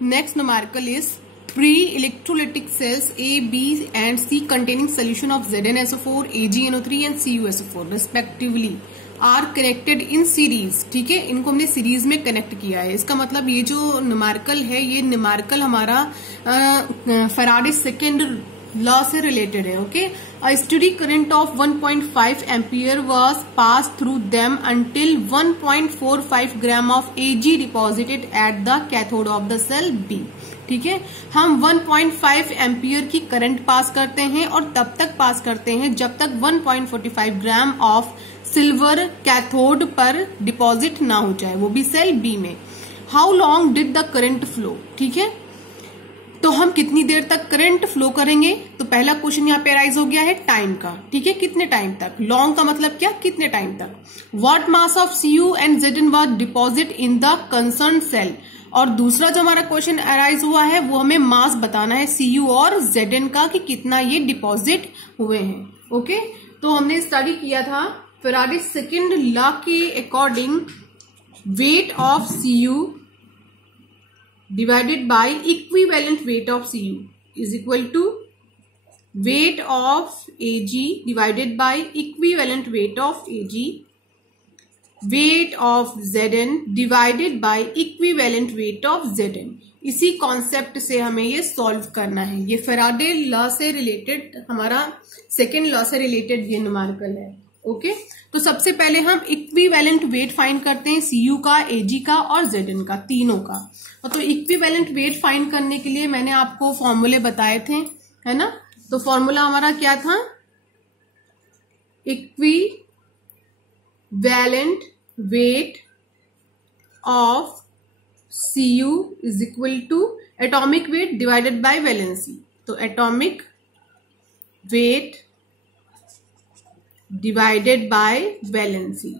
Next numerical is pre-electrolytic cells A, B and C containing solution of ZnSO4, AgNO3 and CuSO4 respectively are connected in series। ठीक है, इनको हमने series में connect किया है। इसका मतलब ये जो न्यूमेरिकल है, ये न्यूमेरिकल हमारा फैराडे सेकेंड लॉ से रिलेटेड है। Okay, a steady current of 1.5 ampere was pass through them until 1.45 gram of Ag deposited at the cathode of the cell B। ठीक है, हम 1.5 एम्पियर की करंट पास करते हैं और तब तक पास करते हैं जब तक 1.45 ग्राम ऑफ सिल्वर कैथोड पर डिपॉजिट ना हो जाए, वो भी सेल बी में। How long did the current flow. ठीक है, तो हम कितनी देर तक करंट फ्लो करेंगे, तो पहला क्वेश्चन यहाँ पे राइज हो गया है टाइम का। ठीक है, कितने टाइम तक, लॉन्ग का मतलब क्या, कितने टाइम तक। What mass of Cu and Zn was deposit in the concern cell. और दूसरा जो हमारा क्वेश्चन अराइज हुआ है वो हमें मास बताना है Cu और Zn का कि कितना ये डिपॉजिट हुए हैं। ओके, तो हमने स्टडी किया था फैराडे सेकेंड लॉ के according wait of Cu divided by equivalent weight of Cu is equal to weight of Ag divided by equivalent weight of Ag, weight of Zn divided by equivalent weight of Zn। इसी concept से हमें ये solve करना है। ये Faraday law से related, हमारा second law से रिलेटेड ये न्यूमेरिकल है। ओके, तो सबसे पहले हम इक्विवेलेंट वेट फाइंड करते हैं Cu का, Ag का और Zn का, तीनों का। तो इक्विवेलेंट वेट फाइंड करने के लिए मैंने आपको फॉर्मूले बताए थे, है ना। तो फॉर्मूला हमारा क्या था, equivalent weight of Cu is equal to atomic weight divided by valency. तो atomic weight divided by valency.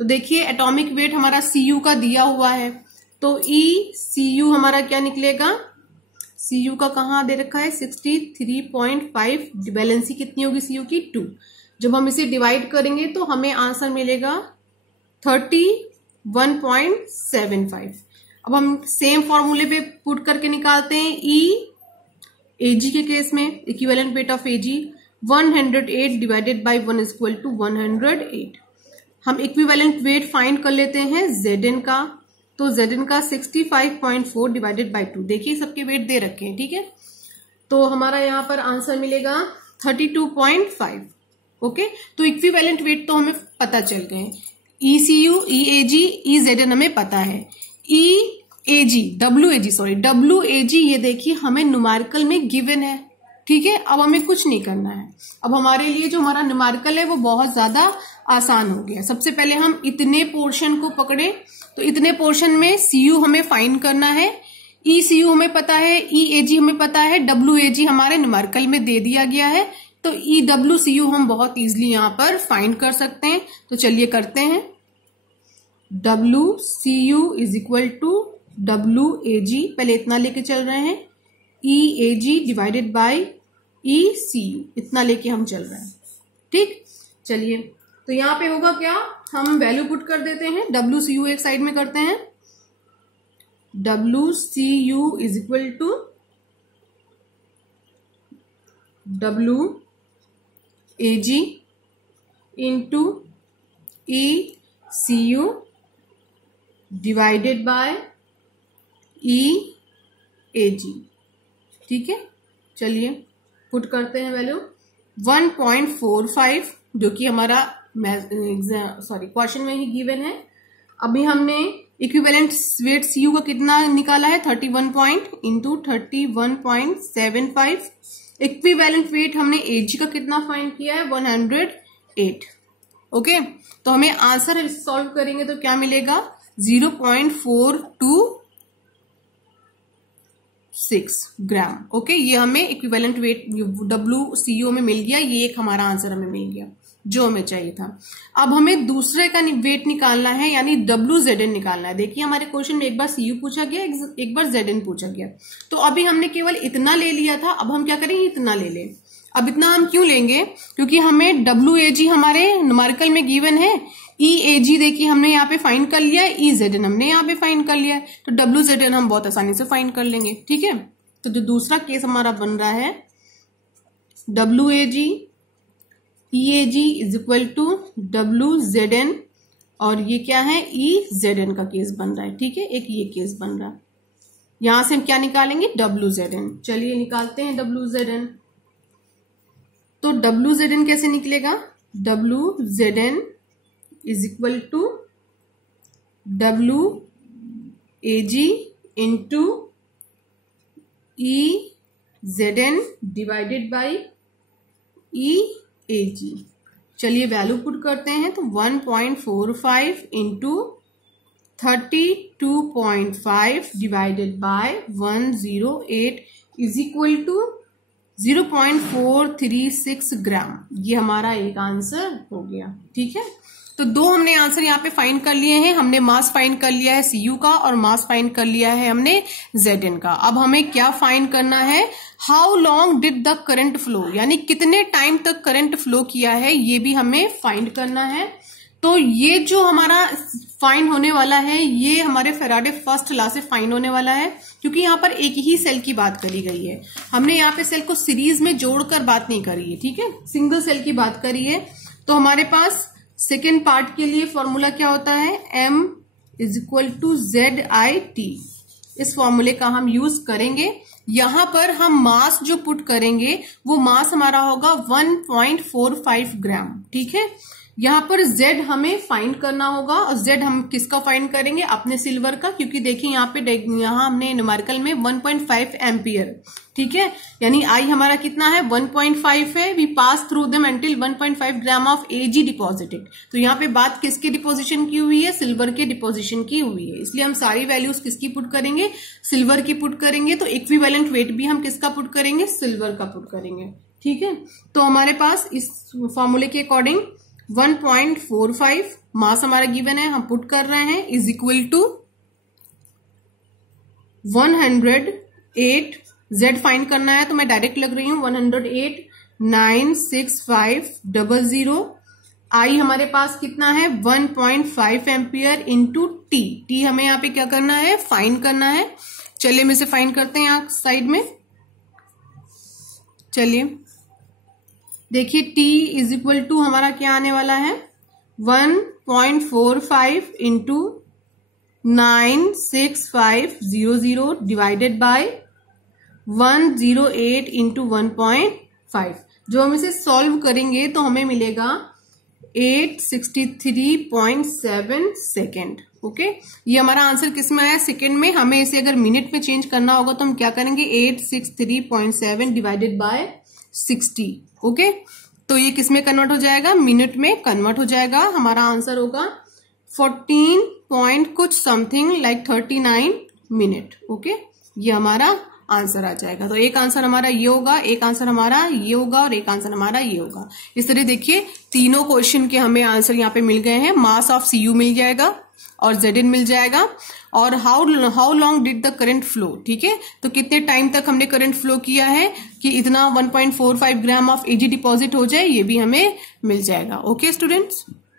तो देखिए एटॉमिक वेट हमारा Cu का दिया हुआ है, तो ECU हमारा क्या निकलेगा, Cu का कहाँ दे रखा है 63.5, वैलेंसी कितनी होगी Cu की 2। जब हम इसे डिवाइड करेंगे तो हमें आंसर मिलेगा 31.75। अब हम सेम फॉर्मूले पे पुट करके निकालते हैं। Ag के केस में equivalent weight of Ag 108 divided by 1 is equal to 108। हम इक्विवेलेंट वेट फाइंड कर लेते हैं Zn का, तो Zn का 65.4 डिवाइडेड बाय 2। देखिए सबके वेट दे रखे हैं। ठीक है, तो हमारा यहाँ पर आंसर मिलेगा 32.5। ओके, तो इक्विवेलेंट वेट तो हमें पता चल गए हैं। ECU, EAG, EZN हमें पता है। WAG ये देखिए हमें न्यूमेरिकल में गिवन है। ठीक है, अब हमें कुछ नहीं करना है। अब हमारे लिए जो हमारा न्यूमेरिकल है वो बहुत ज्यादा आसान हो गया। सबसे पहले हम इतने पोर्शन को पकड़े, तो इतने पोर्शन में Cu हमें फाइंड करना है, ECU हमें पता है, EAG हमें पता है, WAG हमारे न्यूमेरिकल में दे दिया गया है, तो EWCU हम बहुत इजीली यहाँ पर फाइंड कर सकते हैं। तो चलिए करते हैं। WCU is equal to WAG, पहले इतना लेके चल रहे हैं, EAG डिवाइडेड बाय ECU, इतना लेके हम चल रहे हैं। ठीक, चलिए तो यहाँ पे होगा क्या, हम वैल्यू पुट कर देते हैं। WCU एक साइड में करते हैं, WCU is equal to WAG into ECU divided by EAG। ठीक है, चलिए पुट करते हैं वैल्यू 1.45, जो कि हमारा क्वेश्चन में ही गिवन है। अभी हमने इक्विवेलेंट वेट Cu का कितना निकाला है 31 इंटू 31.75। इक्विवेलेंट वेट हमने Ag का कितना फाइंड किया है 108। ओके, तो हमें आंसर सॉल्व करेंगे तो क्या मिलेगा 0.426 ग्राम। ओके, ये हमें इक्विवेलेंट वेट WCU में मिल गया। ये एक हमारा आंसर हमें मिल गया जो हमें चाहिए था। अब हमें दूसरे का वेट निकालना है, यानी WZN निकालना है। देखिए हमारे क्वेश्चन में एक बार Cu पूछा गया, एक बार Zn पूछा गया। तो अभी हमने केवल इतना ले लिया था, अब हम क्या करेंगे, इतना ले लें। अब इतना हम क्यों लेंगे, क्योंकि हमें WAG हमारे न्यूमेरिकल में गिवन है, EAG देखिए हमने यहाँ पे फाइंड कर लिया है, EZN हमने यहाँ पे फाइंड कर लिया है, तो WZN हम बहुत आसानी से फाइंड कर लेंगे। ठीक है, तो जो दूसरा केस हमारा बन रहा है WAG EAG is equal to WZN, और ये क्या है EZN का केस बन रहा है। ठीक है, एक ये केस बन रहा है। यहां से हम क्या निकालेंगे WZN, चलिए निकालते हैं WZN। तो WZN कैसे निकलेगा, WZN is equal to WAG into EZN divided by EAG। चलिए वैल्यू पुट करते हैं, तो 1.45 into 32.5 divided by 108 is equal to 0.436 gram. ये हमारा एक आंसर हो गया। ठीक है, तो दो हमने आंसर यहाँ पे फाइंड कर लिए हैं। हमने मास फाइंड कर लिया है Cu का और मास फाइंड कर लिया है हमने Zn का। अब हमें क्या फाइंड करना है, how long did the current flow, यानी कितने टाइम तक करंट फ्लो किया है, ये भी हमें फाइंड करना है। तो ये जो हमारा फाइंड होने वाला है ये हमारे फैराडे फर्स्ट लॉ से फाइंड होने वाला है, क्योंकि यहाँ पर एक ही सेल की बात करी गई है। हमने यहाँ पे सेल को सीरीज में जोड़कर बात नहीं करी है। ठीक है, सिंगल सेल की बात करी है। तो हमारे पास सेकेंड पार्ट के लिए फॉर्मूला क्या होता है, M is equal to ZIT। इस फॉर्मूले का हम यूज करेंगे। यहां पर हम मास जो पुट करेंगे वो मास हमारा होगा 1.45 ग्राम। ठीक है, यहां पर Z हमें फाइंड करना होगा, और Z हम किसका फाइंड करेंगे, अपने सिल्वर का, क्योंकि देखिए यहाँ हमने न्यूमेरिकल में 1.5 एम्पियर। ठीक है, यानी I हमारा कितना है 1.5 है। We pass through them until 1.5 gram of Ag deposited. तो यहाँ पे बात किसके डिपोजिशन की हुई है, सिल्वर के डिपोजिशन की हुई है, इसलिए हम सारी वैल्यूज किसकी पुट करेंगे, सिल्वर की पुट करेंगे। तो इक्विवेलेंट वेट भी हम किसका पुट करेंगे, सिल्वर का पुट करेंगे। ठीक है, तो हमारे पास इस फॉर्मूले के अकॉर्डिंग 1.45 मास हमारा गिवन है, हम पुट कर रहे हैं, is equal to 108। Z find करना है तो मैं डायरेक्ट लग रही हूं 108,96500। I हमारे पास कितना है 1.5 एम्पियर इंटू T हमें यहाँ पे क्या करना है, फाइंड करना है। चलिए हम इसे फाइंड करते हैं यहाँ साइड में। चलिए देखिए T इज इक्वल टू हमारा क्या आने वाला है 1.45 इंटू 96500 डिवाइडेड बाय 108 इंटू 1.5। जो हम इसे सॉल्व करेंगे तो हमें मिलेगा 863.7 सेकेंड। ओके, ये हमारा आंसर किस में आया, सेकेंड में। हमें इसे अगर मिनट में चेंज करना होगा तो हम क्या करेंगे 863.7 डिवाइडेड बाय 60। ओके, तो ये किस में कन्वर्ट हो जाएगा, मिनट में कन्वर्ट हो जाएगा। हमारा आंसर होगा 14 पॉइंट कुछ समथिंग लाइक 39 मिनट। ओके, ये हमारा आंसर आ जाएगा। तो एक आंसर हमारा ये होगा, एक आंसर हमारा ये होगा, और एक आंसर हमारा ये होगा। इस तरह देखिए तीनों क्वेश्चन के हमें आंसर यहाँ पे मिल गए हैं। मास ऑफ Cu मिल जाएगा और Zn मिल जाएगा, और how long did the current flow. ठीक है, तो कितने टाइम तक हमने करंट फ्लो किया है कि इतना 1.45 ग्राम ऑफ Ag डिपॉजिट हो जाए, ये भी हमें मिल जाएगा। Okay students.